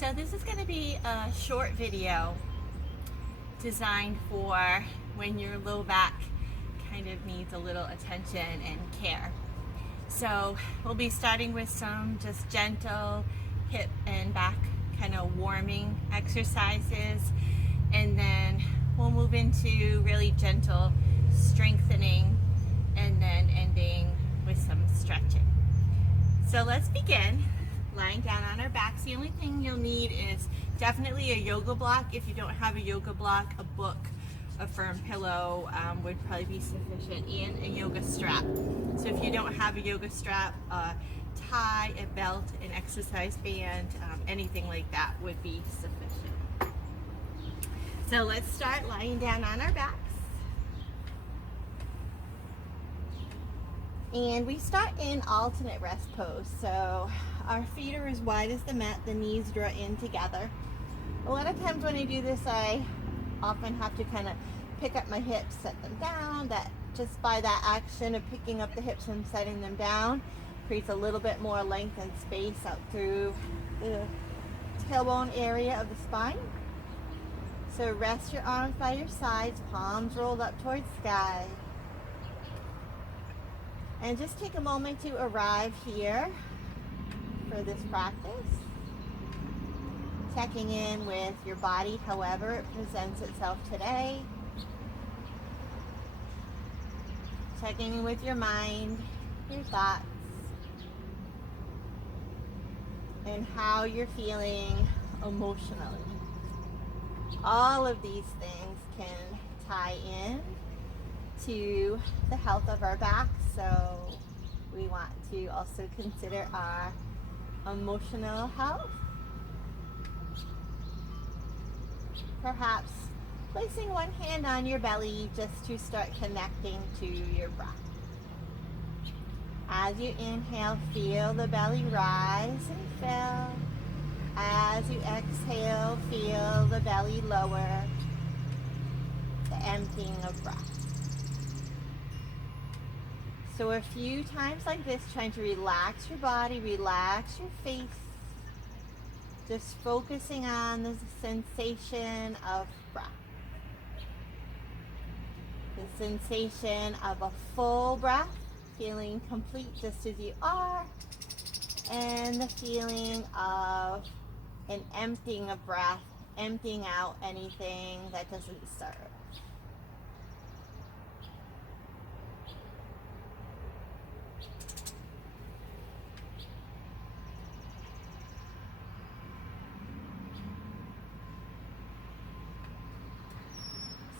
So this is going to be a short video designed for when your low back kind of needs a little attention and care. So we'll be starting with some just gentle hip and back kind of warming exercises, and then we'll move into really gentle strengthening, and then ending with some stretching. So let's begin. Lying down on our backs. The only thing you'll need is definitely a yoga block. If you don't have a yoga block, a book, a firm pillow would probably be sufficient, and a yoga strap. So if you don't have a yoga strap, a tie, a belt, an exercise band, anything like that would be sufficient. So let's start lying down on our backs. And we start in alternate rest pose. So our feet are as wide as the mat, the knees draw in together. A lot of times when I do this, I often have to kind of pick up my hips, set them down. That just by that action of picking up the hips and setting them down creates a little bit more length and space out through the tailbone area of the spine. So rest your arms by your sides, palms rolled up towards sky. And just take a moment to arrive here for this practice. Checking in with your body however it presents itself today. Checking in with your mind, your thoughts, and how you're feeling emotionally. All of these things can tie in to the health of our back, so we want to also consider our emotional health. Perhaps placing one hand on your belly just to start connecting to your breath. As you inhale, feel the belly rise and fill. As you exhale, feel the belly lower, the emptying of breath. So a few times like this, trying to relax your body, relax your face. Just focusing on the sensation of breath. The sensation of a full breath, feeling complete just as you are. And the feeling of an emptying of breath, emptying out anything that doesn't serve.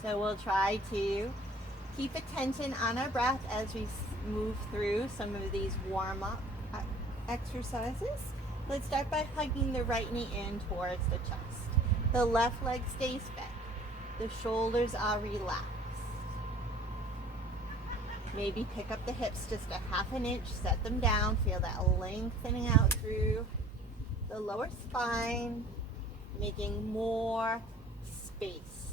So we'll try to keep attention on our breath as we move through some of these warm-up exercises. Let's start by hugging the right knee in towards the chest. The left leg stays bent. The shoulders are relaxed. Maybe pick up the hips just a half an inch, set them down, feel that lengthening out through the lower spine, making more space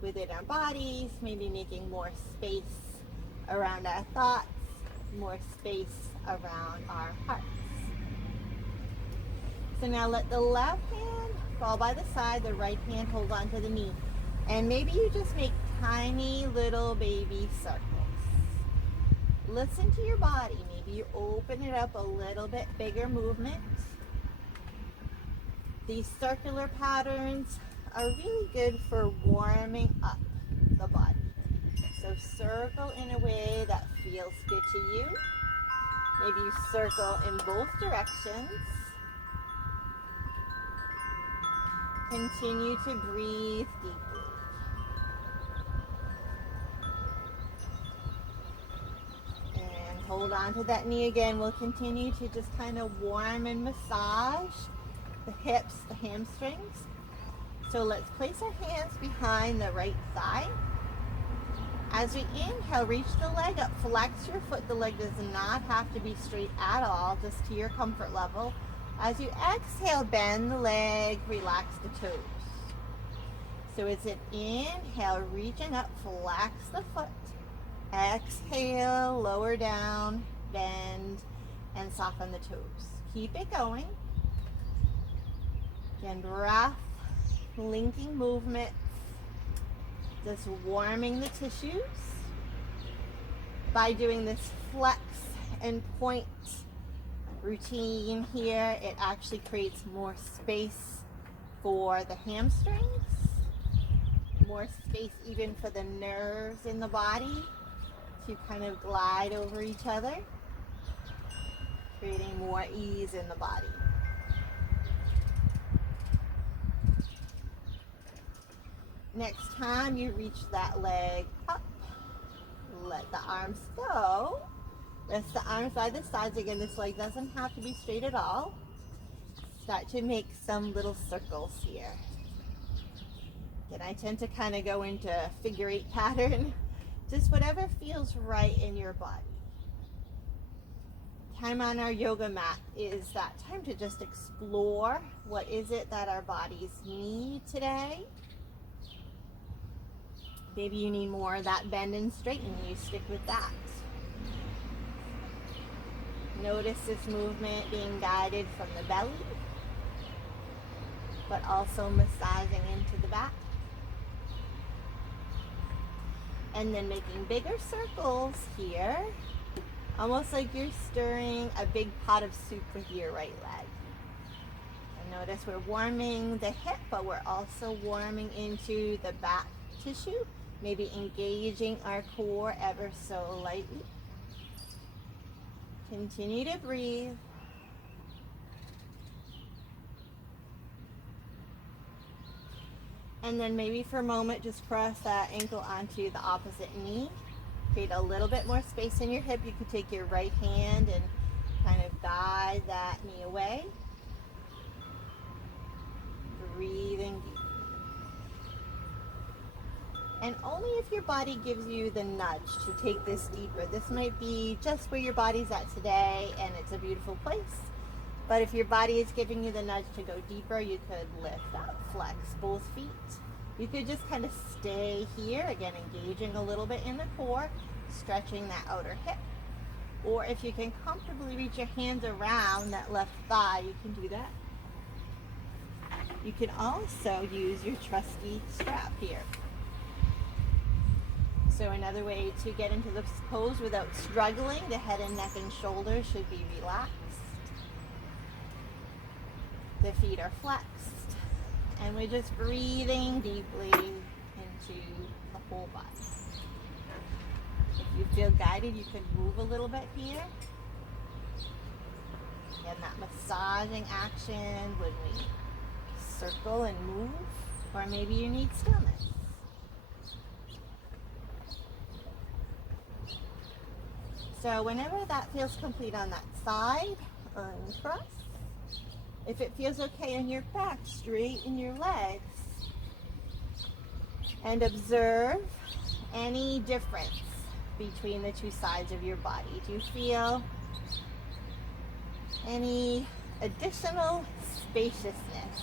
within our bodies, maybe making more space around our thoughts, more space around our hearts. So now let the left hand fall by the side, the right hand hold on to the knee. And maybe you just make tiny little baby circles. Listen to your body. Maybe you open it up a little bit, bigger movement. These circular patterns are really good for warming up the body. So circle in a way that feels good to you. Maybe you circle in both directions. Continue to breathe deeply. And hold on to that knee again. We'll continue to just kind of warm and massage the hips, the hamstrings. So let's place our hands behind the right thigh. As we inhale, reach the leg up, flex your foot. The leg does not have to be straight at all, just to your comfort level. As you exhale, bend the leg, relax the toes. So it's an inhale, reaching up, flex the foot. Exhale, lower down, bend, and soften the toes. Keep it going. Again, breath, linking movements, just warming the tissues. By doing this flex and point routine here, it actually creates more space for the hamstrings, more space even for the nerves in the body to kind of glide over each other, creating more ease in the body. Next time you reach that leg up, let the arms go. Rest the arms by the sides. Again, this leg doesn't have to be straight at all. Start to make some little circles here. Again, I tend to kind of go into figure 8 pattern. Just whatever feels right in your body. Time on our yoga mat is that time to just explore what is it that our bodies need today. Maybe you need more of that bend and straighten. You stick with that. Notice this movement being guided from the belly, but also massaging into the back. And then making bigger circles here, almost like you're stirring a big pot of soup with your right leg. And notice we're warming the hip, but we're also warming into the back tissue. Maybe engaging our core ever so lightly. Continue to breathe. And then maybe for a moment, just press that ankle onto the opposite knee. Create a little bit more space in your hip. You can take your right hand and kind of guide that knee away. Breathing deep. And only if your body gives you the nudge to take this deeper. This might be just where your body's at today and it's a beautiful place. But if your body is giving you the nudge to go deeper, you could lift up, flex both feet. You could just kind of stay here, again, engaging a little bit in the core, stretching that outer hip. Or if you can comfortably reach your hands around that left thigh, you can do that. You can also use your trusty strap here. So another way to get into this pose without struggling, the head and neck and shoulders should be relaxed. The feet are flexed. And we're just breathing deeply into the whole body. If you feel guided, you can move a little bit here. Again, that massaging action when we circle and move, or maybe you need stillness. So whenever that feels complete on that side, uncross. If it feels okay on your back, straighten your legs. And observe any difference between the two sides of your body. Do you feel any additional spaciousness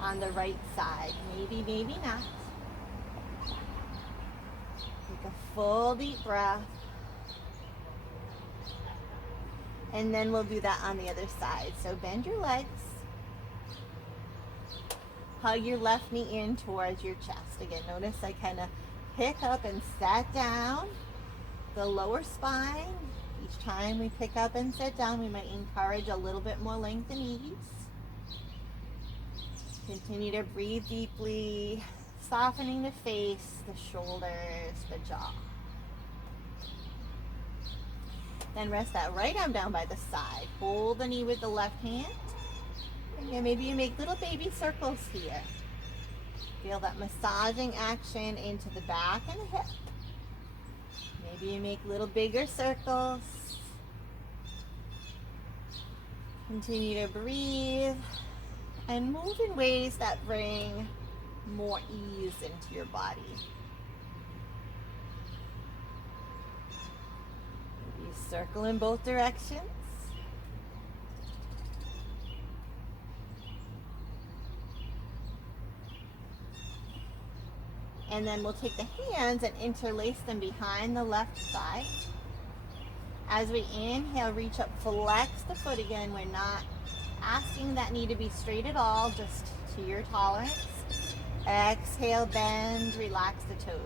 on the right side? Maybe, maybe not. Take a full deep breath. And then we'll do that on the other side. So bend your legs. Hug your left knee in towards your chest. Again, notice I kind of pick up and sat down. The lower spine. Each time we pick up and sit down, we might encourage a little bit more length and ease. Continue to breathe deeply, softening the face, the shoulders, the jaw. Then rest that right arm down by the side. Hold the knee with the left hand. And maybe you make little baby circles here. Feel that massaging action into the back and the hip. Maybe you make little bigger circles. Continue to breathe and move in ways that bring more ease into your body. Circle in both directions. And then we'll take the hands and interlace them behind the left thigh. As we inhale, reach up, flex the foot again. We're not asking that knee to be straight at all, just to your tolerance. Exhale, bend, relax the toes.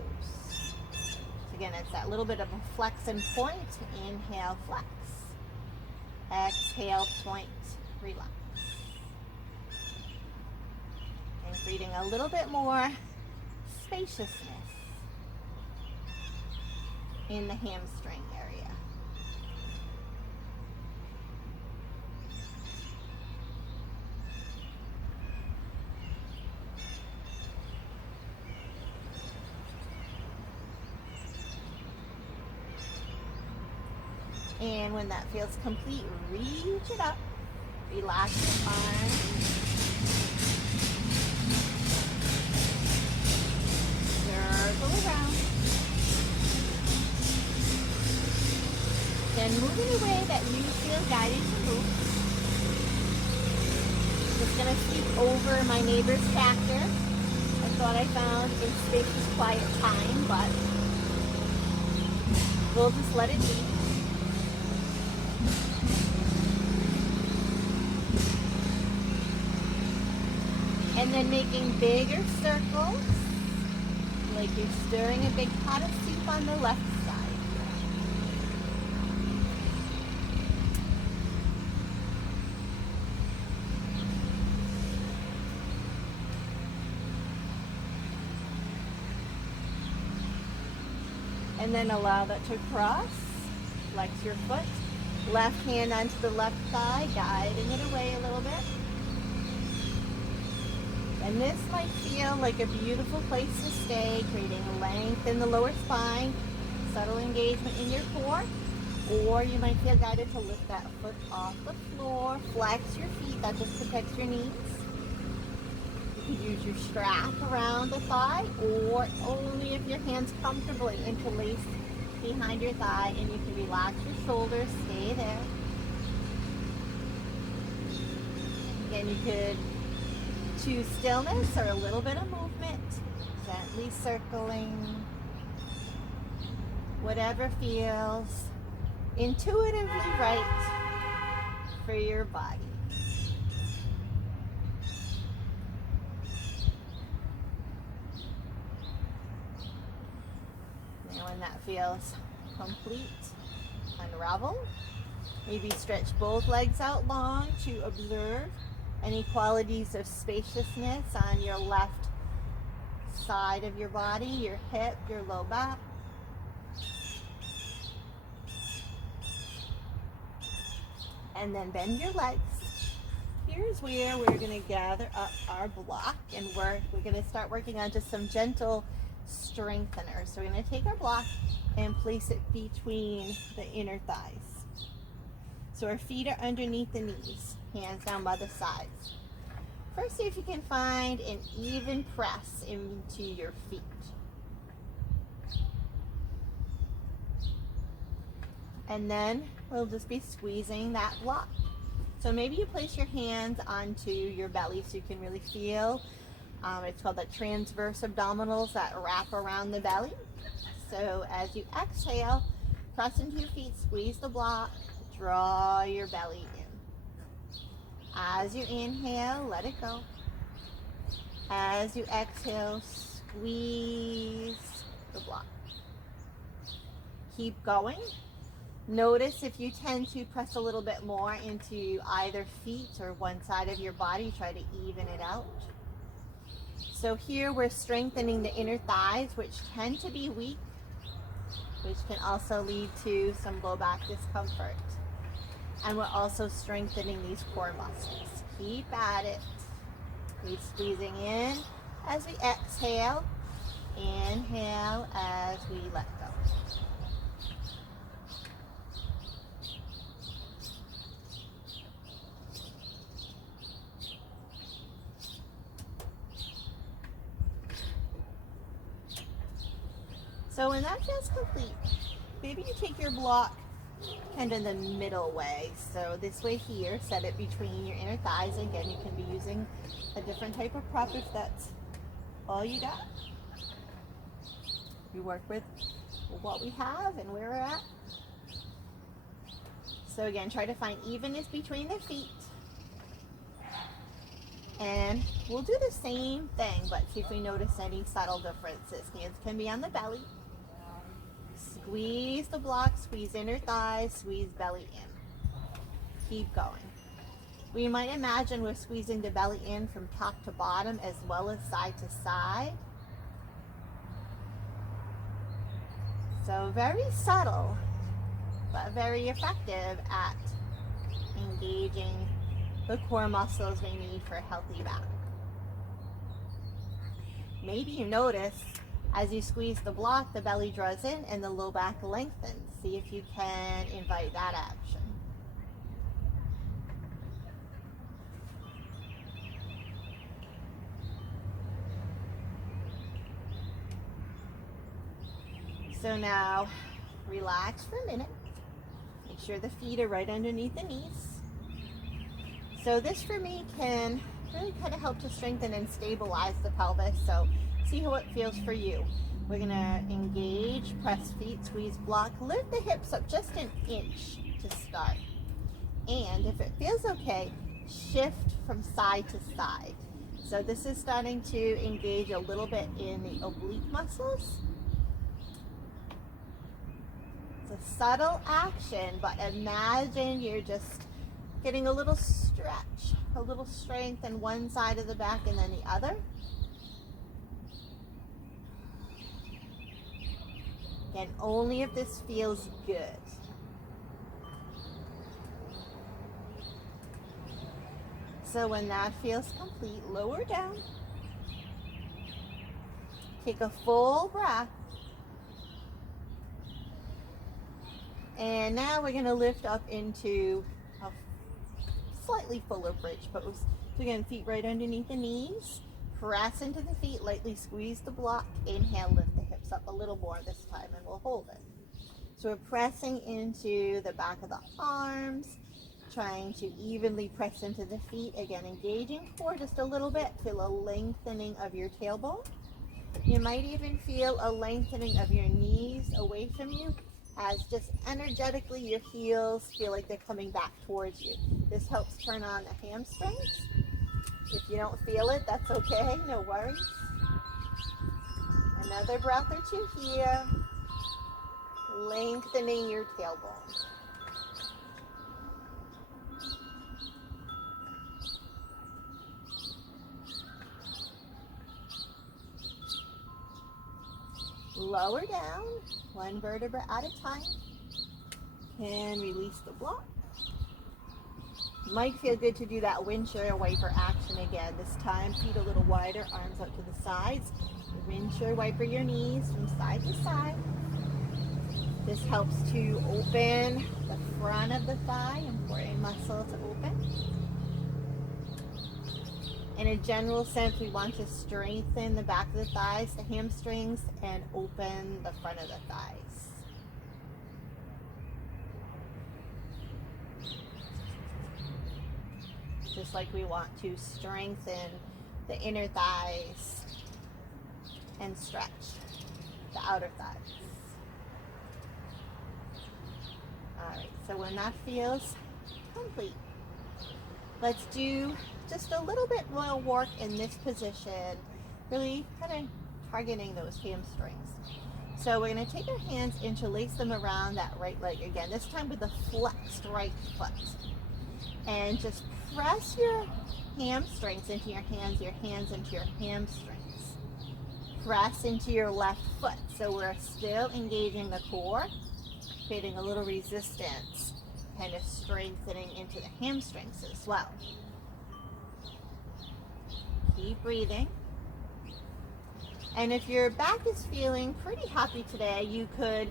So again, it's that little bit of a flex and point. Inhale, flex. Exhale, point, relax. And creating a little bit more spaciousness in the hamstring area. And when that feels complete, reach it up. Relax the arms. Circle around. Then move in a way that you feel guided to move. Just going to speak over my neighbor's tractor. I thought I found a spacious, quiet time, but we'll just let it be. And then making bigger circles, like you're stirring a big pot of soup on the left side. And then allow that to cross. Flex your foot. Left hand onto the left thigh, guiding it away a little bit. And this might feel like a beautiful place to stay, creating length in the lower spine, subtle engagement in your core. Or you might feel guided to lift that foot off the floor, flex your feet, that just protects your knees. You could use your strap around the thigh, or only if your hand's comfortably interlaced behind your thigh, and you can relax your shoulders, stay there. Again, you could choose stillness or a little bit of movement, gently circling, whatever feels intuitively right for your body. Now when that feels complete, unravel. Maybe stretch both legs out long to observe any qualities of spaciousness on your left side of your body, your hip, your low back. And then bend your legs. Here's where we're going to gather up our block and we're going to start working on just some gentle strengtheners. So we're going to take our block and place it between the inner thighs. So our feet are underneath the knees, hands down by the sides. First, see if you can find an even press into your feet. And then we'll just be squeezing that block. So maybe you place your hands onto your belly so you can really feel. It's called the transverse abdominals that wrap around the belly. So as you exhale, press into your feet, squeeze the block, draw your belly in. As you inhale, let it go. As you exhale, squeeze the block. Keep going. Notice if you tend to press a little bit more into either feet or one side of your body, try to even it out. So here we're strengthening the inner thighs, which tend to be weak, which can also lead to some low back discomfort. And we're also strengthening these core muscles. Keep at it. Keep squeezing in as we exhale. Inhale as we let go. So when that feels complete, maybe you take your block kind of the middle way. So this way here, set it between your inner thighs. Again, you can be using a different type of prop if that's all you got. We work with what we have and where we're at. So again, try to find evenness between the feet. And we'll do the same thing, but see if we notice any subtle differences. Hands can be on the belly. Squeeze the block, squeeze inner thighs, squeeze belly in. Keep going. We might imagine we're squeezing the belly in from top to bottom as well as side to side. So very subtle, but very effective at engaging the core muscles we need for a healthy back. Maybe you notice as you squeeze the block, the belly draws in and the low back lengthens. See if you can invite that action. So now relax for a minute. Make sure the feet are right underneath the knees. So this for me can really kind of help to strengthen and stabilize the pelvis. So see how it feels for you. We're gonna engage, press feet, squeeze block, lift the hips up just an inch to start. And if it feels okay, shift from side to side. So this is starting to engage a little bit in the oblique muscles. It's a subtle action, but imagine you're just getting a little stretch, a little strength in one side of the back and then the other. Again, only if this feels good. So when that feels complete, lower down. Take a full breath. And now we're going to lift up into a slightly fuller bridge pose. So again, feet right underneath the knees. Press into the feet, lightly squeeze the block. Inhale, lift the hips up a little more this time and we'll hold it. So we're pressing into the back of the arms, trying to evenly press into the feet. Again, engaging core just a little bit. Feel a lengthening of your tailbone. You might even feel a lengthening of your knees away from you, as just energetically your heels feel like they're coming back towards you. This helps turn on the hamstrings. If you don't feel it, that's okay, no worries. Another breath or two here. Lengthening your tailbone. Lower down, one vertebra at a time. And release the block. Might feel good to do that windshield wiper action again. This time, feet a little wider, arms out to the sides. Windshield wiper your knees from side to side. This helps to open the front of the thigh, important muscle to open. In a general sense, we want to strengthen the back of the thighs, the hamstrings, and open the front of the thighs. Just like we want to strengthen the inner thighs and stretch the outer thighs. All right, so when that feels complete, let's do just a little bit more work in this position, really kind of targeting those hamstrings. So we're going to take our hands, interlace them around that right leg again, this time with the flexed right foot. And just press your hamstrings into your hands into your hamstrings. Press into your left foot. So we're still engaging the core, creating a little resistance, kind of strengthening into the hamstrings as well. Keep breathing. And if your back is feeling pretty happy today, you could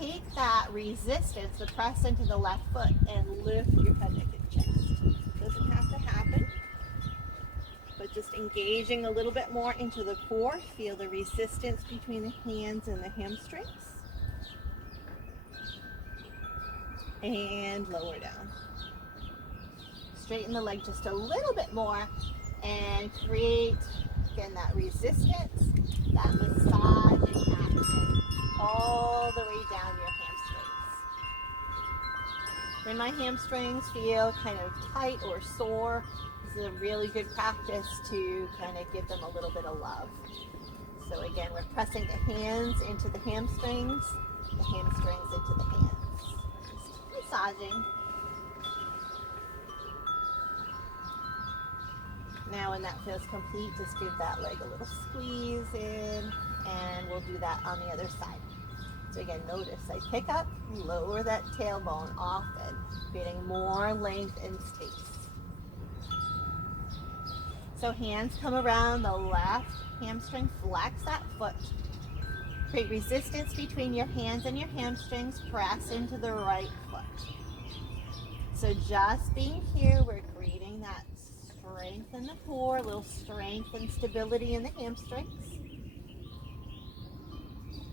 take that resistance to press into the left foot and lift your head, neck, and chest. Doesn't have to happen, but just engaging a little bit more into the core. Feel the resistance between the hands and the hamstrings. And lower down. Straighten the leg just a little bit more and create, again, that resistance, that massaging action all the way down your hamstrings. When my hamstrings feel kind of tight or sore, is a really good practice to kind of give them a little bit of love. So again, we're pressing the hands into the hamstrings into the hands. Just massaging. Now when that feels complete, just give that leg a little squeeze in, and we'll do that on the other side. So again, notice I pick up, lower that tailbone often, getting more length and space. So hands come around the left hamstring, flex that foot. Create resistance between your hands and your hamstrings, press into the right foot. So just being here, we're creating that strength in the core, a little strength and stability in the hamstrings.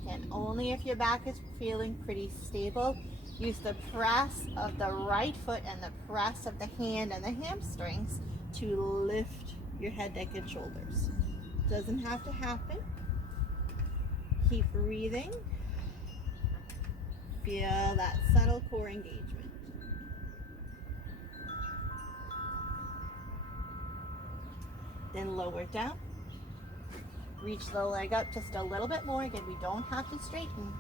And only if your back is feeling pretty stable, use the press of the right foot and the press of the hand and the hamstrings to lift your head, neck, and shoulders. Doesn't have to happen. Keep breathing. Feel that subtle core engagement. Then lower down. Reach the leg up just a little bit more. Again, we don't have to straighten.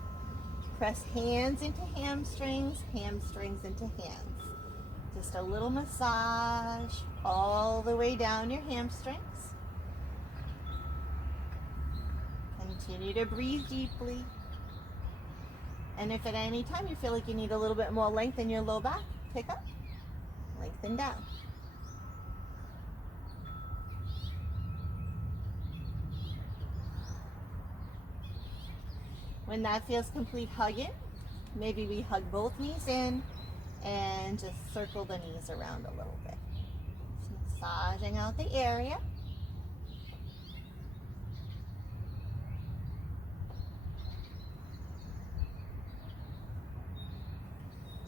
Press hands into hamstrings, hamstrings into hands. Just a little massage all the way down your hamstrings. Continue to breathe deeply. And if at any time you feel like you need a little bit more length in your low back, pick up, lengthen down. When that feels complete, hug in. Maybe we hug both knees in and just circle the knees around a little bit. Just massaging out the area.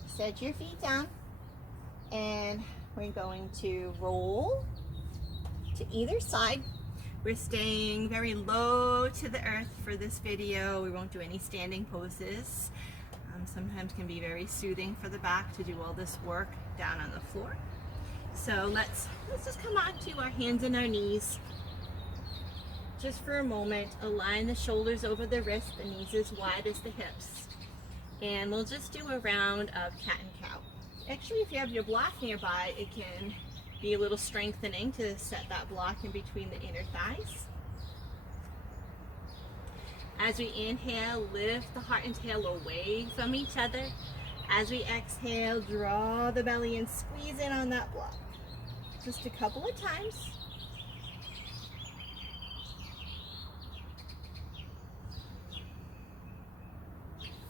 Set your feet down, and we're going to roll to either side. We're staying very low to the earth for this video. We won't do any standing poses. Sometimes can be very soothing for the back to do all this work down on the floor. So let's just come on to our hands and our knees. Just for a moment, align the shoulders over the wrists, the knees as wide as the hips. And we'll just do a round of cat and cow. Actually, if you have your block nearby, it can be a little strengthening to set that block in between the inner thighs. As we inhale, lift the heart and tail away from each other. As we exhale, draw the belly and squeeze in on that block. Just a couple of times.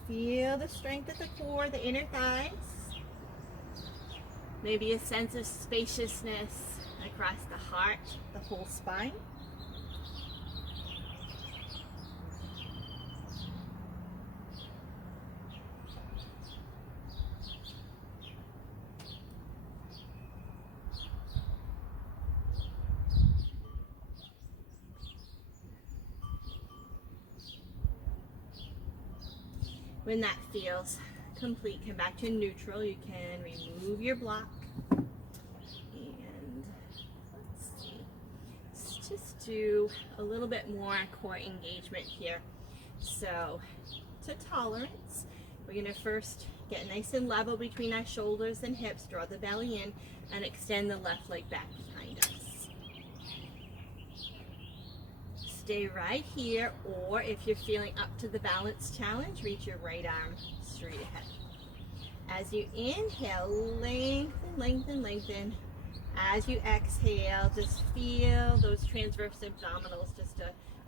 Feel the strength at the core, the inner thighs. Maybe a sense of spaciousness across the heart, the whole spine. When that feels complete, come back to neutral. You can remove your block. And let's see. Let's just do a little bit more core engagement here. So to tolerance, we're going to first get nice and level between our shoulders and hips, draw the belly in, and extend the left leg back behind us. Stay right here, or if you're feeling up to the balance challenge, reach your right arm straight ahead. As you inhale, lengthen, lengthen, lengthen. As you exhale, just feel those transverse abdominals, just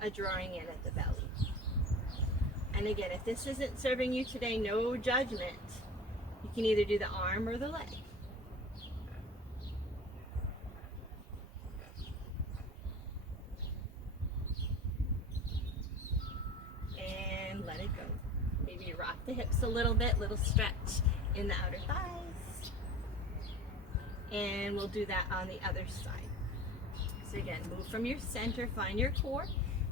a drawing in at the belly. And again, if this isn't serving you today, no judgment. You can either do the arm or the leg. And let it go. Maybe rock the hips a little bit, little stretch in the outer thighs. And we'll do that on the other side. So again, move from your center, find your core.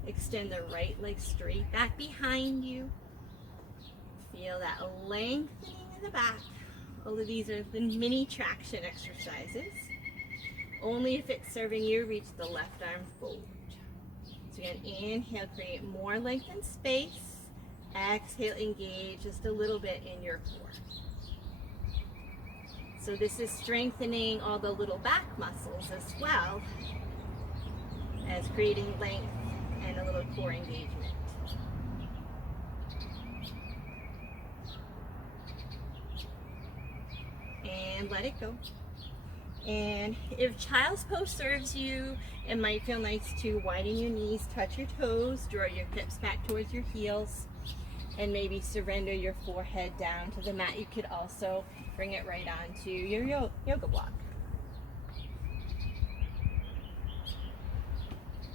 Extend the right leg straight back behind you. Feel that lengthening in the back. All of these are the mini traction exercises. Only if it's serving you, reach the left arm forward. So again, inhale, create more length and space. Exhale, engage just a little bit in your core. So this is strengthening all the little back muscles as well as creating length and a little core engagement. And let it go. And if child's pose serves you, it might feel nice to widen your knees, touch your toes, draw your hips back towards your heels, and maybe surrender your forehead down to the mat. You could also bring it right onto your yoga block.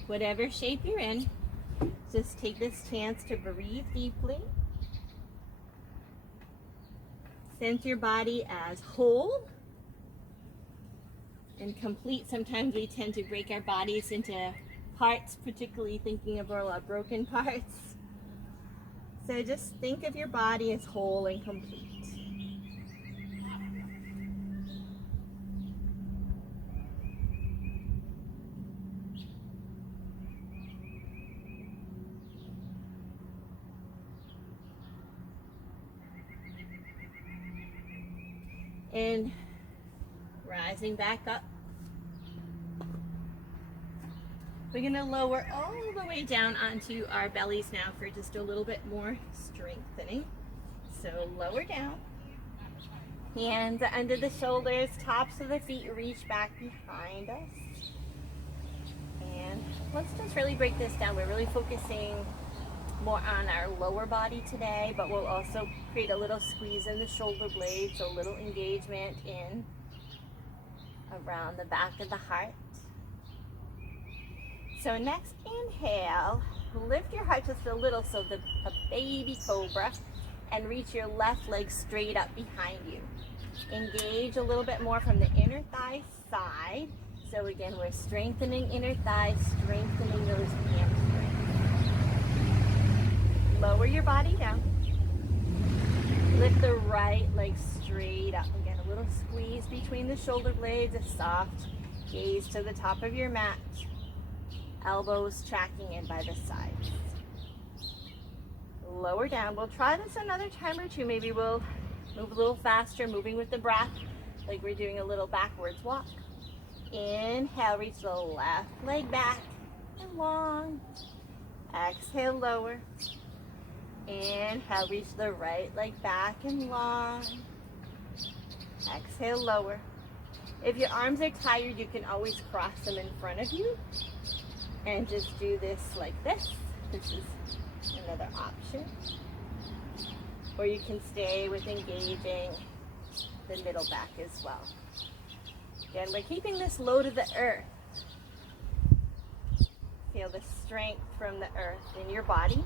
Whatever shape you're in, just take this chance to breathe deeply. Sense your body as whole and complete. Sometimes we tend to break our bodies into parts, particularly thinking of all our broken parts. So just think of your body as whole and complete. And rising back up. We're going to lower all the way down onto our bellies now for just a little bit more strengthening. So lower down. Hands under the shoulders, tops of the feet reach back behind us. And let's just really break this down. We're really focusing more on our lower body today, but we'll also create a little squeeze in the shoulder blades, so a little engagement in around the back of the heart. So next, inhale, lift your heart just a little, so a baby cobra, and reach your left leg straight up behind you. Engage a little bit more from the inner thigh side. So again, we're strengthening inner thighs, strengthening those hamstrings. Lower your body down. Lift the right leg straight up. Again, a little squeeze between the shoulder blades, a soft gaze to the top of your mat. Elbows tracking in by the sides. Lower down. We'll try this another time or two. Maybe we'll move a little faster, moving with the breath, like we're doing a little backwards walk. Inhale, reach the left leg back and long. Exhale, lower. Inhale, reach the right leg back and long. Exhale, lower. If your arms are tired, you can always cross them in front of you and just do this like this. This is another option. Or you can stay with engaging the middle back as well. Again, we're keeping this low to the earth. Feel the strength from the earth in your body.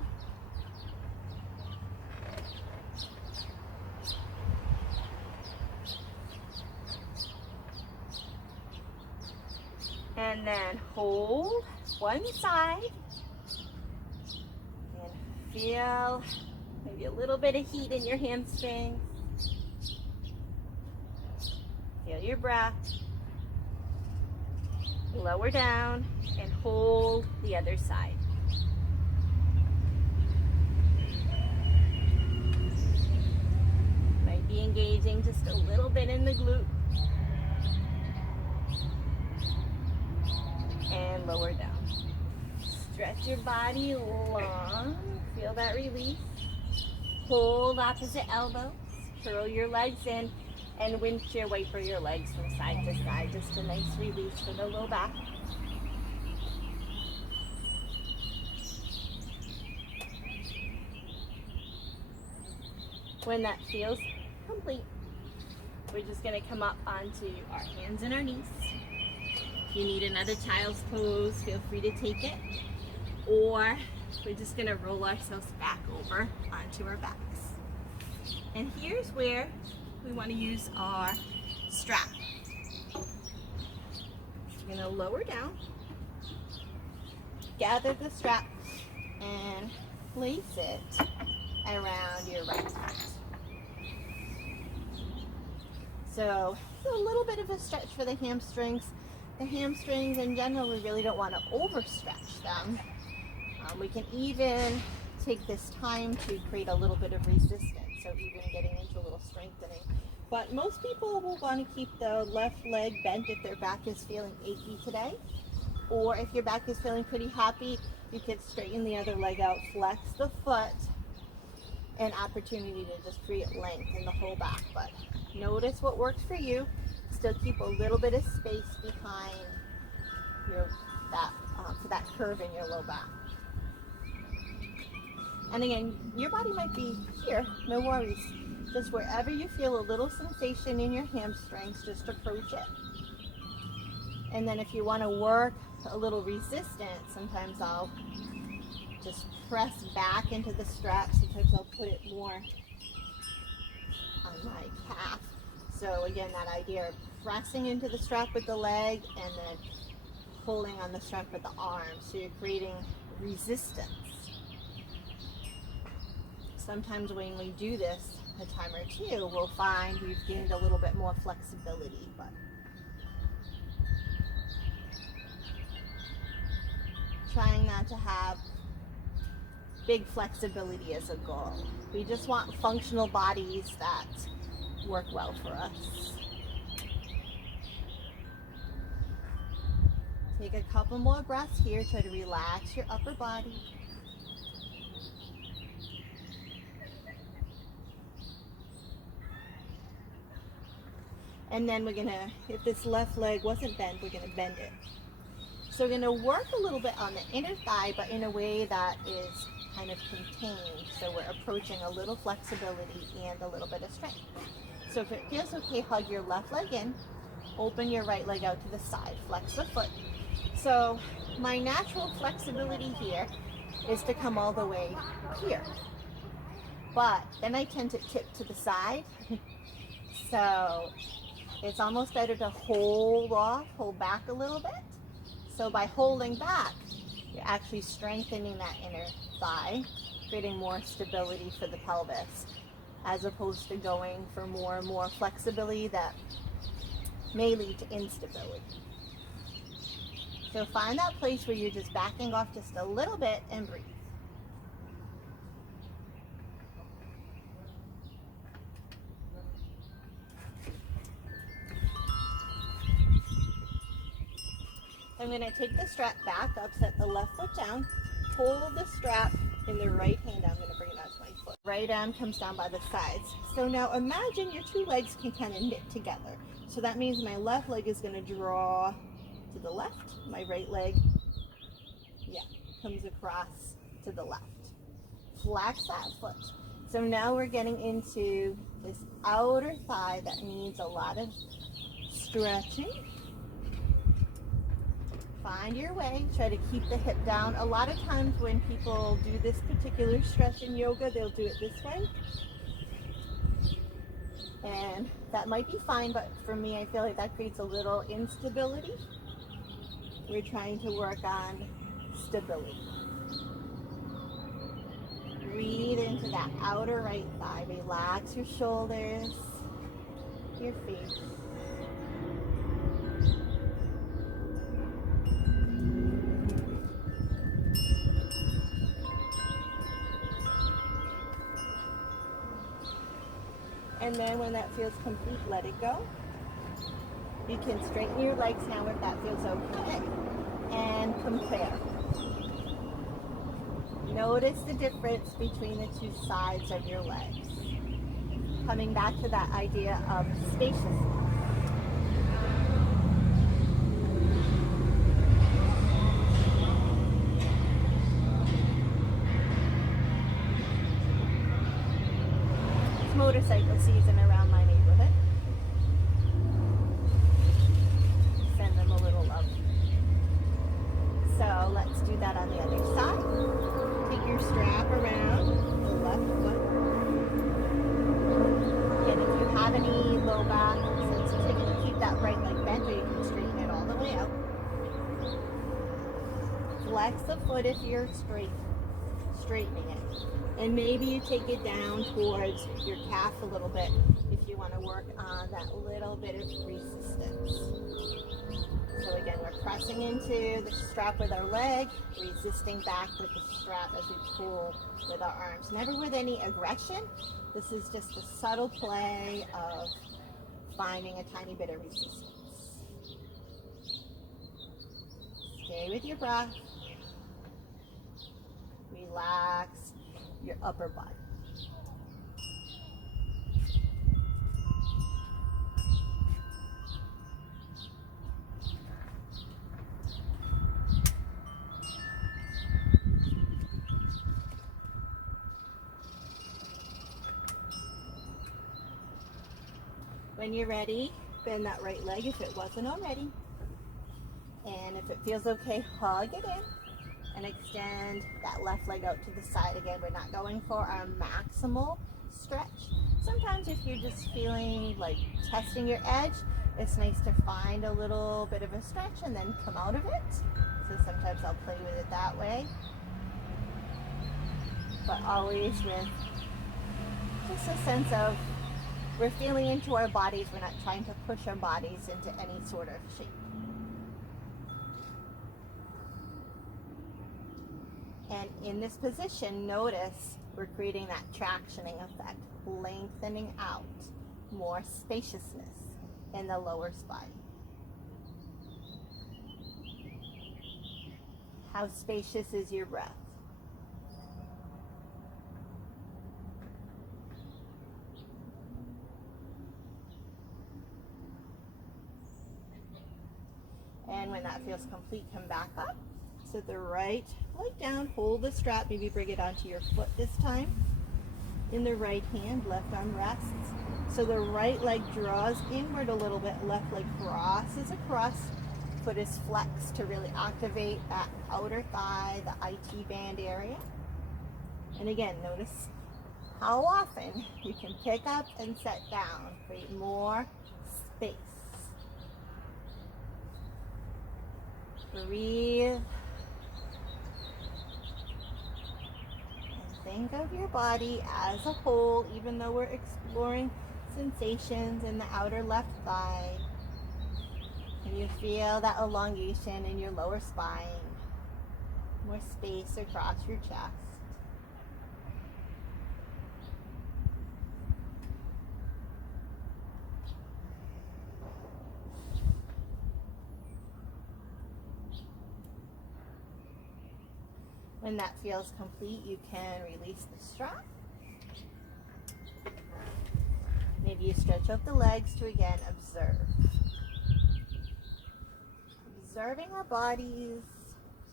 And then hold one side and feel maybe a little bit of heat in your hamstrings. Feel your breath. Lower down and hold the other side. Might be engaging just a little bit in the glute. And lower down. Stretch your body long. Feel that release. Hold opposite elbows. Curl your legs in and windshield wiper your legs from side to side. Just a nice release for the low back. When that feels complete, we're just going to come up onto our hands and our knees. If you need another child's pose, feel free to take it. Or we're just going to roll ourselves back over onto our backs. And here's where we want to use our strap. We're going to lower down, gather the strap, and place it around your right foot. So it's a little bit of a stretch for the hamstrings. the hamstrings in general, we really don't want to overstretch them. We can even take this time to create a little bit of resistance, so even getting into a little strengthening. But most people will want to keep the left leg bent if their back is feeling achy today. Or if your back is feeling pretty happy, you could straighten the other leg out, flex the foot, an opportunity to just create length in the whole back. But notice what works for you. Still keep a little bit of space behind for that curve in your low back. And again, your body might be here, no worries. Just wherever you feel a little sensation in your hamstrings, just approach it. And then if you want to work a little resistance, sometimes I'll just press back into the strap. Sometimes I'll put it more on my calf. So again, that idea of pressing into the strap with the leg and then pulling on the strap with the arm. So you're creating resistance. Sometimes when we do this a time or two, we'll find we've gained a little bit more flexibility. But trying not to have big flexibility as a goal. We just want functional bodies that work well for us. Take a couple more breaths here. Try to relax your upper body. And then we're gonna, if this left leg wasn't bent, we're gonna bend it. So we're gonna work a little bit on the inner thigh, but in a way that is kind of contained. So we're approaching a little flexibility and a little bit of strength. So if it feels okay, hug your left leg in, open your right leg out to the side, flex the foot. So my natural flexibility here is to come all the way here. But then I tend to tip to the side. So it's almost better to hold back a little bit. So by holding back, you're actually strengthening that inner thigh, creating more stability for the pelvis, as opposed to going for more and more flexibility that may lead to instability. So find that place where you're just backing off just a little bit and breathe. I'm going to take the strap back up, set the left foot down, hold the strap in the right hand. I'm going to bring it out to my foot. Right arm comes down by the sides. So now imagine your two legs can kind of knit together. So that means my left leg is going to draw to the left. My right leg, comes across to the left. Flex that foot. So now we're getting into this outer thigh that needs a lot of stretching. Find your way. Try to keep the hip down. A lot of times when people do this particular stretch in yoga, they'll do it this way. And that might be fine, but for me, I feel like that creates a little instability. We're trying to work on stability. Breathe into that outer right thigh. Relax your shoulders, your face. And then when that feels complete, let it go. You can straighten your legs now if that feels okay. And compare. Notice the difference between the two sides of your legs. Coming back to that idea of spaciousness. Motorcycle season around my neighborhood. Send them a little love. So let's do that on the other side. Take your strap around the left foot. And if you have any low back sensitivity, keep that right leg bent, or you can straighten it all the way out. Flex the foot if you're straightening it. And maybe you take it down towards your calf a little bit if you want to work on that little bit of resistance. So again, pressing into the strap with our leg, resisting back with the strap as we pull with our arms. Never with any aggression. This is just a subtle play of finding a tiny bit of resistance. Stay with your breath. Relax your upper body. When you're ready, bend that right leg if it wasn't already. And if it feels okay, hug it in and extend that left leg out to the side. Again, we're not going for our maximal stretch. Sometimes if you're just feeling like testing your edge, it's nice to find a little bit of a stretch and then come out of it. So sometimes I'll play with it that way. But always with just a sense of we're feeling into our bodies. We're not trying to push our bodies into any sort of shape. And in this position, notice we're creating that tractioning effect, lengthening out, more spaciousness in the lower spine. How spacious is your breath? And when that feels complete, come back up. So the right leg down, hold the strap, maybe bring it onto your foot this time. In the right hand, left arm rests. So the right leg draws inward a little bit, left leg crosses across. Foot is flexed to really activate that outer thigh, the IT band area. And again, notice how often you can pick up and set down, create more space. Breathe. And think of your body as a whole, even though we're exploring sensations in the outer left thigh. Can you feel that elongation in your lower spine? More space across your chest. When that feels complete, you can release the strap. Maybe you stretch out the legs to again observe. Observing our bodies,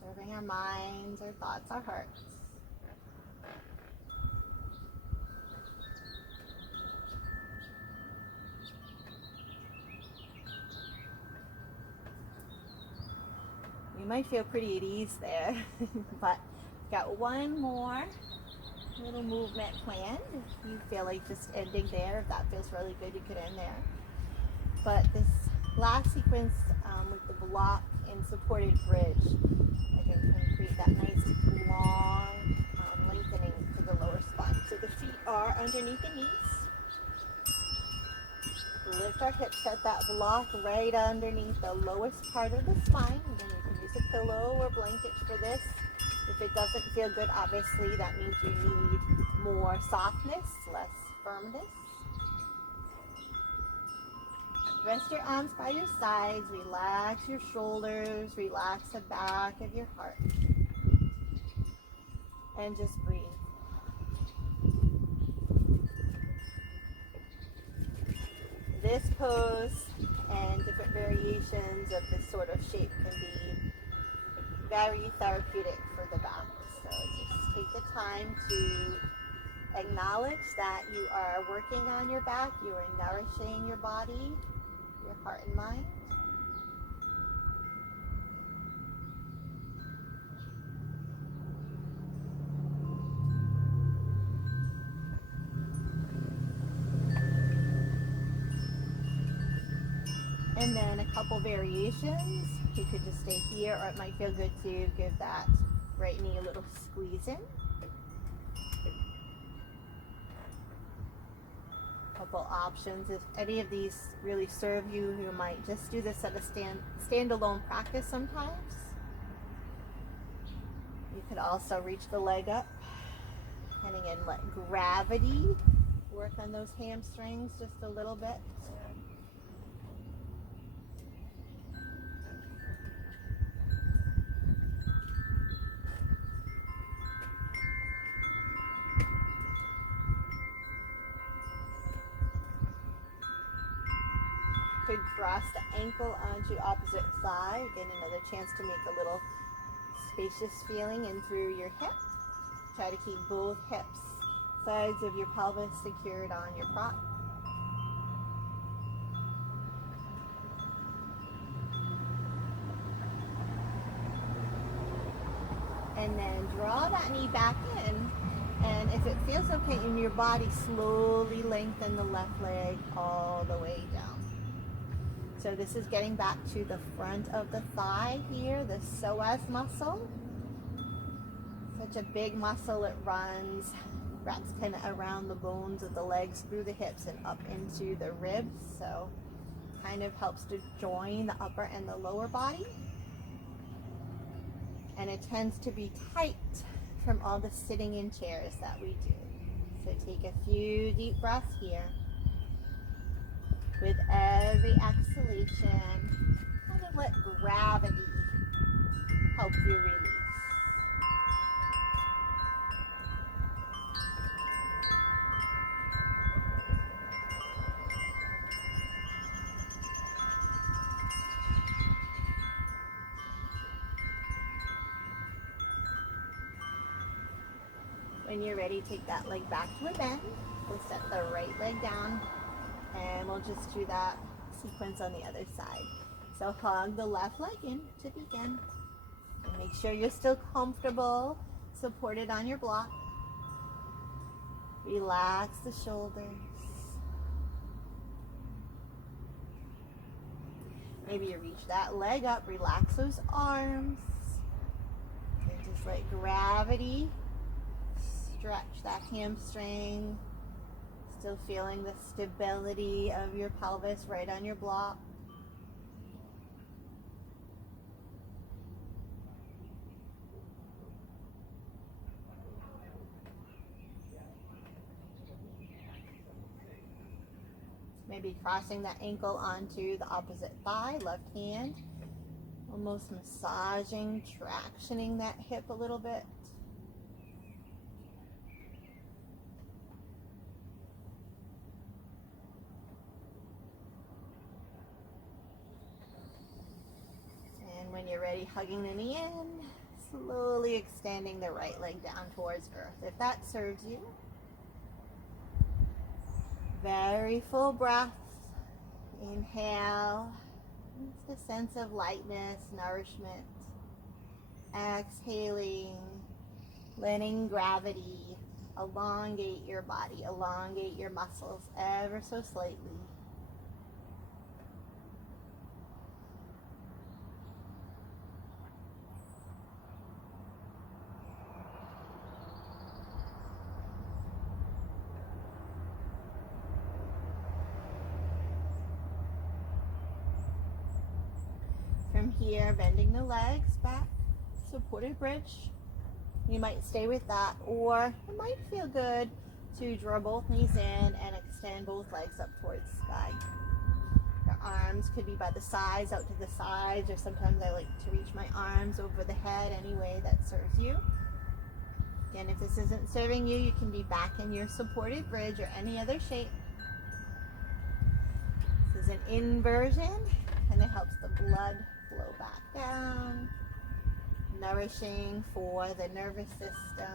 observing our minds, our thoughts, our hearts. You might feel pretty at ease there, but got one more little movement planned. If you feel like just ending there, if that feels really good, you could end there. But this last sequence with the block and supported bridge, I think can create that nice long lengthening to the lower spine. So the feet are underneath the knees. Lift our hips, set that block right underneath the lowest part of the spine. And then you can use a pillow or blanket for this. If it doesn't feel good, obviously that means you need more softness, less firmness. Rest your arms by your sides, relax your shoulders, relax the back of your heart. And just breathe. This pose and different variations of this sort of shape can be very therapeutic for the back. So just take the time to acknowledge that you are working on your back, you are nourishing your body, your heart and mind. And then a couple variations. You could just stay here, or it might feel good to give that right knee a little squeeze in. A couple options. If any of these really serve you, you might just do this at a standalone practice sometimes. You could also reach the leg up and again let gravity work on those hamstrings just a little bit. Could cross the ankle onto opposite thigh. Again, another chance to make a little spacious feeling in through your hip. Try to keep both hips, sides of your pelvis secured on your prop. And then draw that knee back in. And if it feels okay in your body, slowly lengthen the left leg all the way down. So this is getting back to the front of the thigh here, the psoas muscle. Such a big muscle, it wraps kind of around the bones of the legs, through the hips and up into the ribs. So kind of helps to join the upper and the lower body. And it tends to be tight from all the sitting in chairs that we do. So take a few deep breaths here. With every exhalation, kind of let gravity help you release. When you're ready, take that leg back to a bend. We'll set the right leg down. And we'll just do that sequence on the other side. So hug the left leg in to begin. And make sure you're still comfortable, supported on your block. Relax the shoulders. Maybe you reach that leg up, relax those arms. And just let gravity stretch that hamstring. Still feeling the stability of your pelvis right on your block. Maybe crossing that ankle onto the opposite thigh, left hand. Almost massaging, tractioning that hip a little bit. When you're ready, hugging the knee in, slowly extending the right leg down towards earth. If that serves you. Very full breaths. Inhale. Just a sense of lightness, nourishment. Exhaling, letting gravity elongate your body, elongate your muscles ever so slightly. From here, bending the legs back, supported bridge. You might stay with that, or it might feel good to draw both knees in and extend both legs up towards the sky. Your arms could be by the sides, out to the sides, or sometimes I like to reach my arms over the head, any way that serves you. Again, if this isn't serving you, you can be back in your supported bridge or any other shape. This is an inversion, and it helps the blood flow back down, nourishing for the nervous system.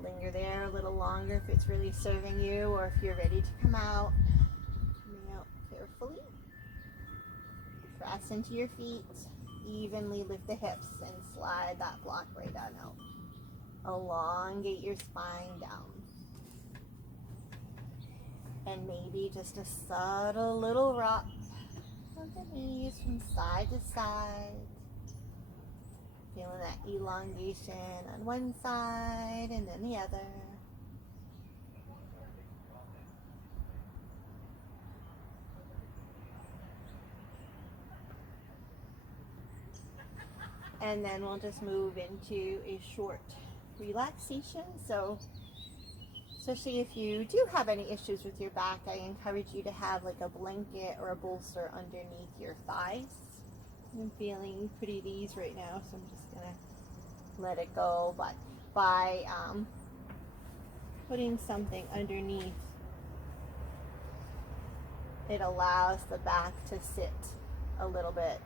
Linger there a little longer if it's really serving you, or if you're ready to come out. Coming out Press into your feet, evenly lift the hips and slide that block right on out. Elongate your spine down. And maybe just a subtle little rock of the knees from side to side. Feeling that elongation on one side and then the other. And then we'll just move into a short relaxation. So especially if you do have any issues with your back, I encourage you to have like a blanket or a bolster underneath your thighs. I'm feeling pretty at ease right now, so I'm just gonna let it go. But by putting something underneath, it allows the back to sit a little bit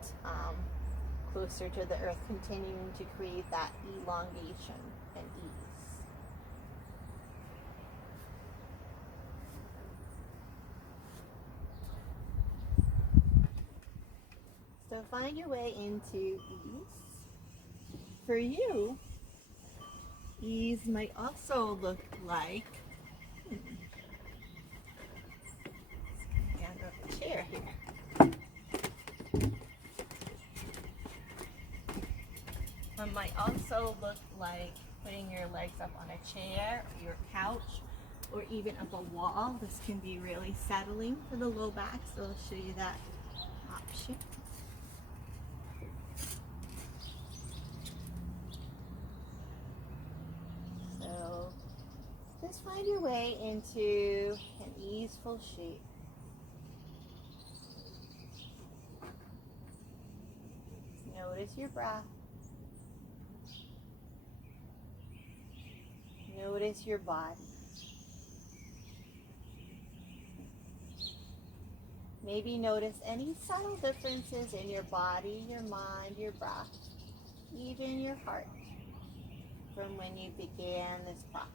closer to the earth, continuing to create that elongation and ease. So find your way into ease. For you, ease might also look like, let's gather up the chair here. It might also look like putting your legs up on a chair, or your couch, or even up a wall. This can be really settling for the low back, so I'll show you that option. So just find your way into an easeful shape. Notice your breath. Notice your body. Maybe notice any subtle differences in your body, your mind, your breath, even your heart from when you began this practice.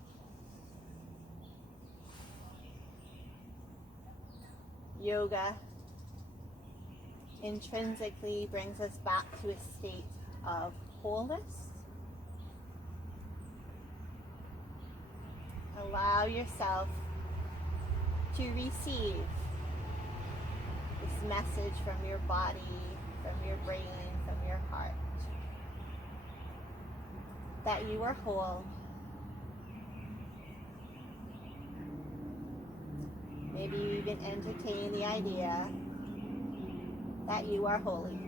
Yoga intrinsically brings us back to a state of wholeness. Allow yourself to receive this message from your body, from your brain, from your heart, that you are whole. Maybe you even entertain the idea that you are holy.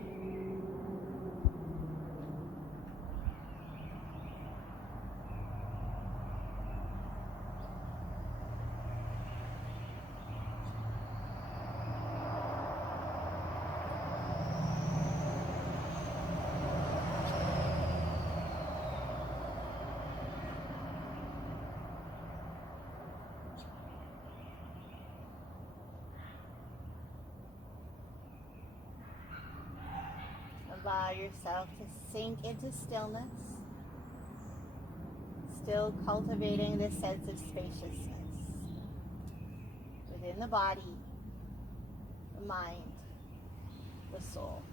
Allow yourself to sink into stillness, still cultivating this sense of spaciousness within the body, the mind, the soul.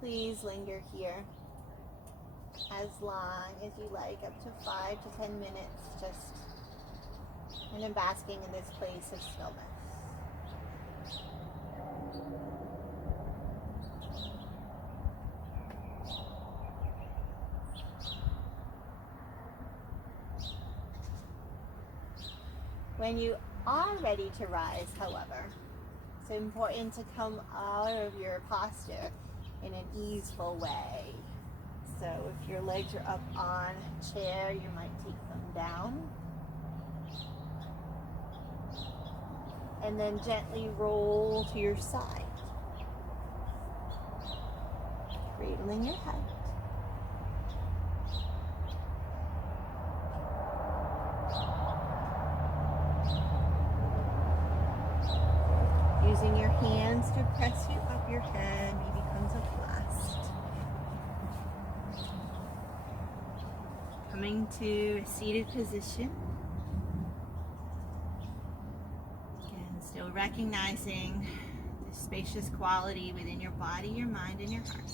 Please linger here as long as you like, up to 5 to 10 minutes, just kind of basking in this place of stillness. When you are ready to rise, however, it's important to come out of your posture in an easeful way. So if your legs are up on a chair, you might take them down. And then gently roll to your side, cradling your head. Using your hands to press you up your head, maybe comes a blast. Coming to a seated position. Again, still recognizing the spacious quality within your body, your mind, and your heart.